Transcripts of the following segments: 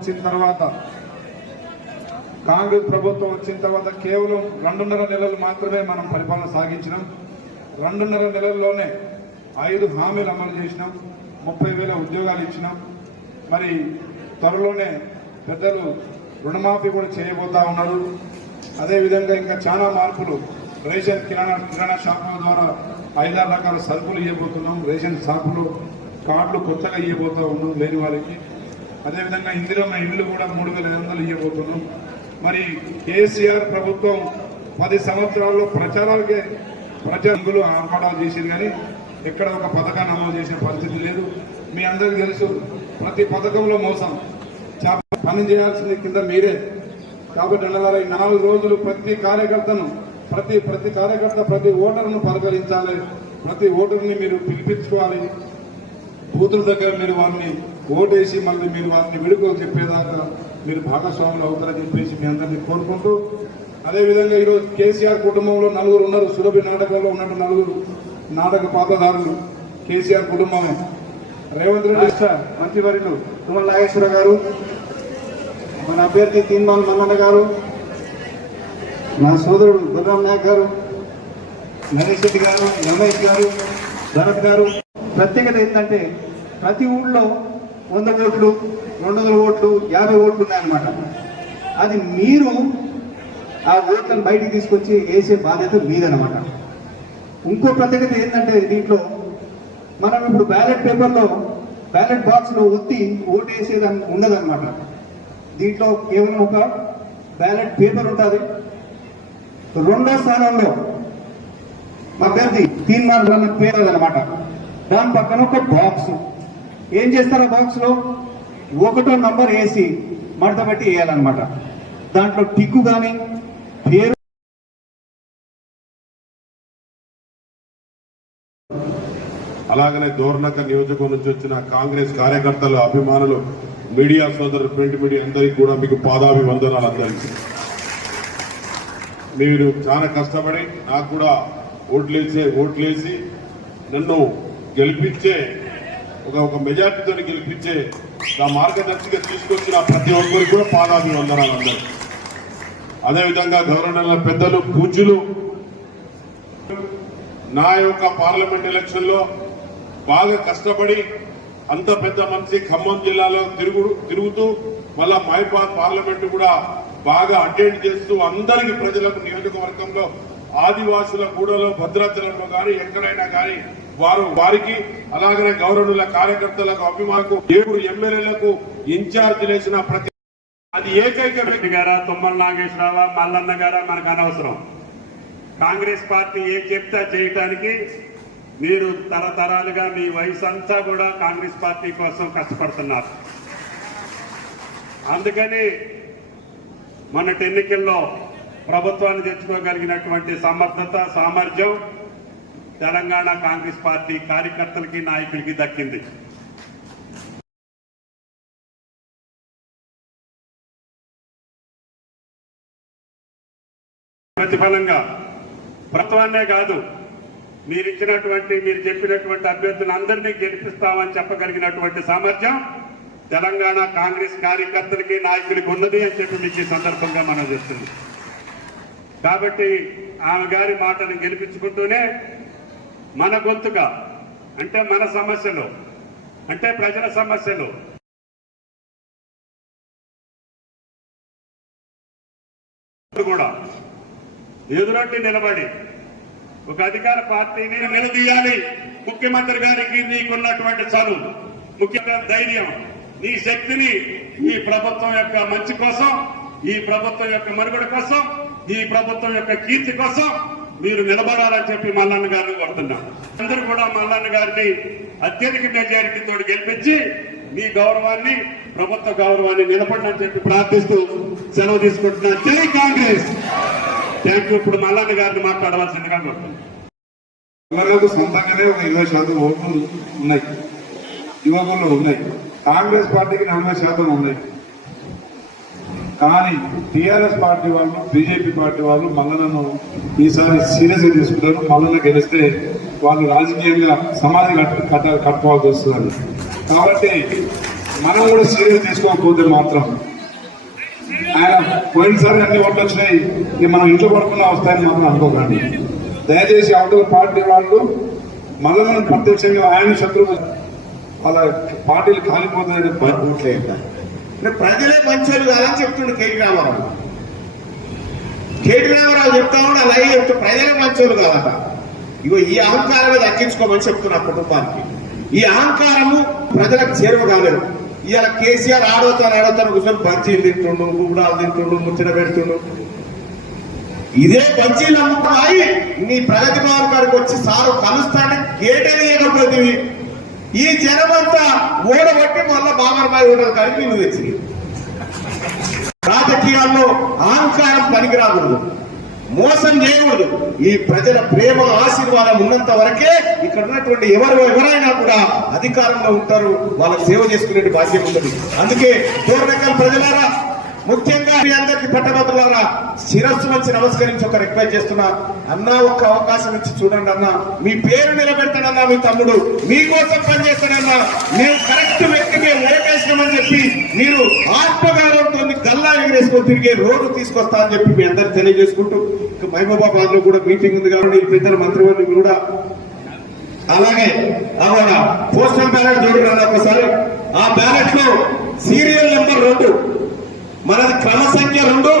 వచ్చిన తర్వాత కాంగ్రెస్ ప్రభుత్వం వచ్చిన తర్వాత కేవలం రెండున్నర నెలలు మాత్రమే మనం పరిపాలన సాగించినాం. రెండున్నర నెలల్లోనే ఐదు హామీలు అమలు చేసినాం. ముప్పై వేల ఉద్యోగాలు ఇచ్చినాం. మరి త్వరలోనే పెద్దలు రుణమాఫీ కూడా చేయబోతా ఉన్నారు. అదేవిధంగా ఇంకా చాలా మార్పులు రేషన్ కిరాణా కిరాణా షాపుల ద్వారా ఐదారు రకాల సరుకులు ఇవ్వబోతున్నాం. రేషన్ షాపులు కార్డులు కొత్తగా ఇవ్వబోతూ ఉన్నాం లేని వారికి. అదేవిధంగా ఇందిరమ్మ ఇల్లు కూడా మూడు వేల ఐదు వందలు ఇవ్వబోతున్నాం మరి కేసీఆర్ ప్రభుత్వం పది సంవత్సరాల్లో ప్రచారాలకే ప్రజలు ఆర్పాటాలు చేసింది కానీ ఎక్కడ ఒక పథకాన్ని అమలు చేసే పరిస్థితి లేదు. మీ అందరికీ తెలుసు ప్రతి పథకంలో మోసం. చాలా పని చేయాల్సింది కింద మీరే. కాబట్టి అన్నదారా ఈ నాలుగు రోజులు ప్రతి కార్యకర్తను ప్రతి ప్రతి కార్యకర్త ప్రతి ఓటర్ను పరిగణించాలి. ప్రతి ఓటర్ని మీరు పిలిపించుకోవాలి. బూతుల దగ్గర మీరు వారిని ఓటేసి మళ్ళీ మీరు వారిని విడుకలు చెప్పేదాకా మీరు భాగస్వాములు అవుతారని చెప్పేసి మీ అందరినీ కోరుకుంటూ అదేవిధంగా ఈరోజు కేసీఆర్ కుటుంబంలో నలుగురు ఉన్నారు. సురభి నాటకంలో ఉన్నట్టు నలుగురు నాటక పాత్రధారులు కేసీఆర్ కుటుంబమే. రేవంత్ రెడ్డి మంత్రి వర్యులు తుమ్మల నాగేశ్వర గారు మన అభ్యర్థి తీన్మాల మల్లన్న గారు నా సోదరుడు గుర్రాం నాయక్ గారు నరేష్ రెడ్డి గారు రమేష్ గారు భరత్ గారు. ప్రత్యేకత ఏంటంటే ప్రతి ఊళ్ళో వంద ఓట్లు రెండు వందల ఓట్లు యాభై ఓట్లు ఉన్నాయన్నమాట. అది మీరు ఆ ఓట్లను బయటికి తీసుకొచ్చి వేసే బాధ్యత మీదనమాట ఇంకో ప్రత్యేకత ఏంటంటే దీంట్లో మనం ఇప్పుడు బ్యాలెట్ పేపర్లో బ్యాలెట్ బాక్స్లో ఒత్తి ఓటు వేసేది ఉండదన్నమాట దీంట్లో కేవలం ఒక బ్యాలెట్ పేపర్ ఉంటుంది? రెండో స్థానంలో అభ్యర్థి తీర్మానం పేరు అనమాట దాని పక్కన ఒక బాక్స్ ఏం చేస్తారు ఆ బాక్స్లో ఒకటో నంబర్ వేసి మడత పెట్టి వేయాలన్నమాట. దాంట్లో టిక్కు కానీ పేరు అలాగనే దోర్నక నియోజకవర్గం నుంచి వచ్చిన కాంగ్రెస్ కార్యకర్తలు అభిమానులు మీడియా సోదరులు ప్రింట్ మీడియా అందరికీ కూడా మీకు పాదాభివందనాలు అందరికీ. మీరు చాలా కష్టపడి నాకు కూడా ఓట్లేసే ఓట్లేసి నన్ను గెలిపించే ఒక ఒక మెజార్టీతో గెలిపించే నా మార్గదర్శిగా తీసుకొచ్చిన ప్రతి ఒక్కరికి కూడా పాదాభి వందనాలు అందరూ. అదేవిధంగా గవర్నర్ల పెద్దలు పూజ్యులు నా యొక్క పార్లమెంట్ ఎలక్షన్లో బాగా కష్టపడి అంత పెద్ద మనిషి ఖమ్మం జిల్లాలో తిరుగు తిరుగుతూ మళ్ళా మైబాద్ పార్లమెంట్ కూడా బాగా అటెండ్ చేస్తూ అందరికీ ప్రజలకు నియోజకవర్గంలో ఆదివాసుల గూడలో భద్రాచలంలో కానీ ఎక్కడైనా కానీ వారు వారికి అలాగనే గౌరవుల కార్యకర్తలకు అభిమానులకు ఏడు ఎమ్మెల్యేలకు ఇన్ఛార్జ్ చేసిన ప్రతి అది ఏకైక వ్యక్తి. రెడ్డి గారా తుమ్మల నాగేశ్వరరావు మల్లన్న గారా మనకు అనవసరం. కాంగ్రెస్ పార్టీ ఏం చెప్తే చేయటానికి మీరు తరతరాలుగా మీ వయసు అంతా కూడా కాంగ్రెస్ పార్టీ కోసం కష్టపడుతున్నారు. అందుకని మొన్నటి ఎన్నికల్లో ప్రభుత్వాన్ని తెచ్చుకోగలిగినటువంటి సమర్థత సామర్థ్యం తెలంగాణ కాంగ్రెస్ పార్టీ కార్యకర్తలకి నాయకులకి దక్కింది. ప్రతిఫలంగా ప్రభుత్వాన్నే కాదు మీరు ఇచ్చినటువంటి మీరు చెప్పినటువంటి అభ్యర్థులు అందరినీ గెలిపిస్తామని చెప్పగలిగినటువంటి సామర్థ్యం తెలంగాణ కాంగ్రెస్ కార్యకర్తలకి నాయకులకి ఉన్నది అని చెప్పి మీకు ఈ సందర్భంగా మనం చెప్తుంది కాబట్టి ఆమె గారి మాటను గెలిపించుకుంటూనే మన గొంతుగా అంటే మన సమస్యలు అంటే ప్రజల సమస్యలు. కూడా ఎదురొట్టి నిలబడి ఒక అధికార పార్టీని నిలదీయాలి. ముఖ్యమంత్రి గారికి నీకున్నటువంటి చదువు ముఖ్యంగా ధైర్యం నీ శక్తిని ఈ ప్రభుత్వం యొక్క మంచి కోసం ఈ ప్రభుత్వం యొక్క మనుగడ కోసం ఈ ప్రభుత్వం యొక్క కీర్తి కోసం మీరు నిలబడాలని చెప్పి మల్లన్న గారిని కోరుతున్నాం. అందరూ కూడా మల్లన్న గారిని అత్యధిక మెజారిటీతో గెలిపించి మీ గౌరవాన్ని ప్రభుత్వ గౌరవాన్ని నిలబడని చెప్పి ప్రార్థిస్తూ సెలవు తీసుకుంటున్నా. జై కాంగ్రెస్! థ్యాంక్ యూ ఇప్పుడు మల్లన్న గారిని మాట్లాడవలసిందిగా కోరుతున్నాను యువకులకు సొంతంగానే ఒక ఇరవై శాతం ఓట్లు ఉన్నాయి. యువకుల్లో ఉన్నాయి. కాంగ్రెస్ పార్టీకి నలభై శాతం ఉన్నాయి. కానీ టీఆర్ఎస్ పార్టీ వాళ్ళు బీజేపీ పార్టీ వాళ్ళు మల్లనను ఈసారి సీరియస్గా తీసుకుంటారు. మల్లన గెలిస్తే వాళ్ళు రాజకీయంగా సమాధి కట్ట కట్ట- కట్టుకోవాల్సి వస్తుంది. కాబట్టి మనం కూడా సీరియస్ తీసుకోకపోతే మాత్రం ఆయన పోయినసారి అన్ని ఓట్లు వచ్చినాయి. ఇక మనం ఇంట్లో పడకుండా వస్తాయని మాత్రం అనుకోకండి. దయచేసి అవతల పార్టీ వాళ్ళు మళ్ళీ మనం ప్రత్యక్షంగా ఆయన శత్రువు వాళ్ళ పార్టీలు కాలిపోతాయని ఓట్లేదు ప్రజలే మంచోళ్ళు కాదని చెప్తుండే కేటీ రామారావు. కేటీ రామారావు చెప్తా ఉంటే అలాగే చెప్తూ ప్రజలే మంచోళ్ళు కాదట. ఇగో ఈ అహంకారమే దక్కించుకోమని చెప్తున్నా కుటుంబానికి. ఈ అహంకారము ప్రజలకు చేరువ కాలేదు. ఇవాళ కేసీఆర్ ఆడవుతాను ఆడవుతాను కూర్చొని బజ్జీలు తింటుండు గుబడాలు తింటుండు ముచ్చట పెడుతుండు. ఇదే బజ్జీలు అమ్ముకున్నాయి. నీ ప్రగతి భవన్ కాడికి వచ్చి సారు కలుస్తానే గేటే తీయకపోతే ఈ జనమంతా ఓడబట్టి మళ్ళా బామర్మాయి ఓడలు కానీ నువ్వు తెచ్చి రాజకీయాల్లో అహంకారం పనికిరాకూడదు. మోసం చేయకూడదు. ఈ ప్రజల ప్రేమ ఆశీర్వాదం ఉన్నంత వరకే ఇక్కడ ఉన్నటువంటి ఎవరు ఎవరైనా కూడా అధికారంలో ఉంటారు. వాళ్ళకి సేవ చేసుకునే బాధ్యత ఉంటుంది. అందుకే దూరనకల్ ప్రజలారా ముఖ్యంగా మీ అందరికి పట్టభద్రులారా శిరస్సు వచ్చి నమస్కరించి ఒక రిక్వెస్ట్ చేస్తున్నా. అన్నా ఒక అవకాశం ఇచ్చి చూడండి అన్నా. మీ పేరు నిలబెడతాడన్నా మీ తమ్ముడు. మీకోసం పనిచేస్తాడన్నా మేము కరెక్ట్ వ్యక్తి మేము ఓటేసినామని చెప్పి మీరు ఆత్మగౌరవంతో గల్లా ఎగరేసుకొని తిరిగే రోడ్డు తీసుకొస్తా అని చెప్పి మీ అందరికి తెలియజేసుకుంటూ ఇక మహబూబాబాద్లో కూడా మీటింగ్ ఉంది కాబట్టి ఈ పెద్దల కూడా. అలాగే అవునా పోస్టల్ బ్యాలెట్ చూడండి ఒకసారి? ఆ బ్యాలెట్లో సీరియల్ నెంబర్ రెండు. మనది క్రమ సంఖ్య రెండు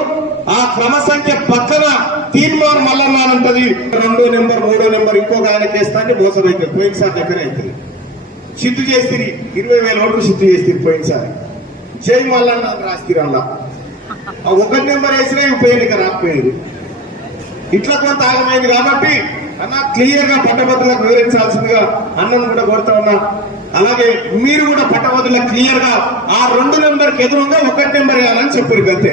ఆ క్రమ సంఖ్య పక్కన తీర్మాన్ మల్లన్న అని రెండో నెంబర్ మూడో నెంబర్ ఇంకొక ఆయనకి వేస్తానే అంటే మోసం అయితే పోయినసారి దగ్గర అవుతుంది సిద్ధు చేస్తుంది ఇరవై వేల ఓట్లు సిద్ధు చేస్తుంది పోయినసారి. జై మల్లన్న రాస్తారు అలా. ఒక ఒకటి నెంబర్ వేసినా పోయిన ఇక ఇట్లా కొంత ఆగమైంది కాబట్టి అన్న క్లియర్గా పట్టభద్రులకు వివరించాల్సిందిగా అన్నను కూడా కోరుతా ఉన్నా. అలాగే మీరు కూడా పట్టభద్రులకు క్లియర్గా ఆ రెండు నెంబర్కి ఎదురుగా ఒకటి నెంబర్ వేయాలని చెప్పారు అంతే